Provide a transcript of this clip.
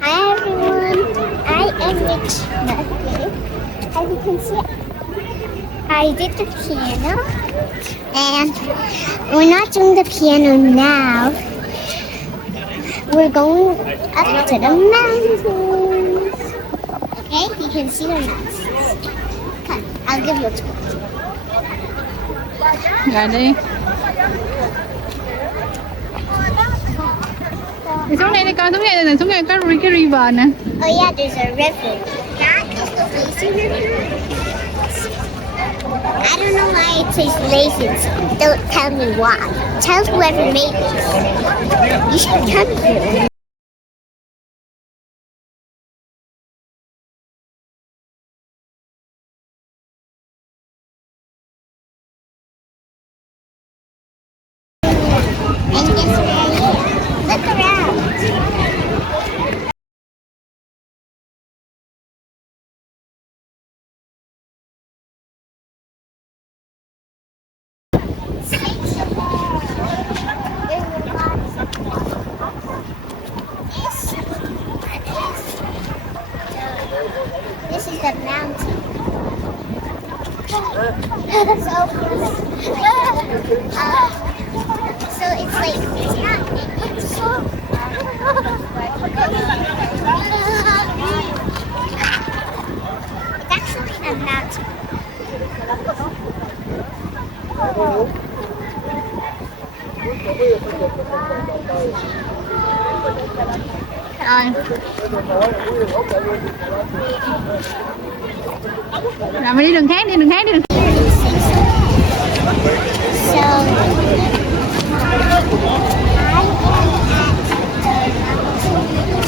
Hi everyone, I am RichMuffin. As you can see, I did the piano, and we're not doing the piano now. We're going up to the mountains. Okay, you can see the mountains. Come, I'll give you a tour. Rồi đi. Đi xuống đây đi con, xuống đây có cái river nè. Oh yeah, there's a river. That is the lazy river. I don't know why it says lazy. Don't tell me why. Tell whoever made this. You should come here. And guess where I am? Look around. This is the mountain. So it's like it's not. It's so. It's actually a mountain. Rồi mình đi đường khác, đi đường khác, đi đường khác. So I am at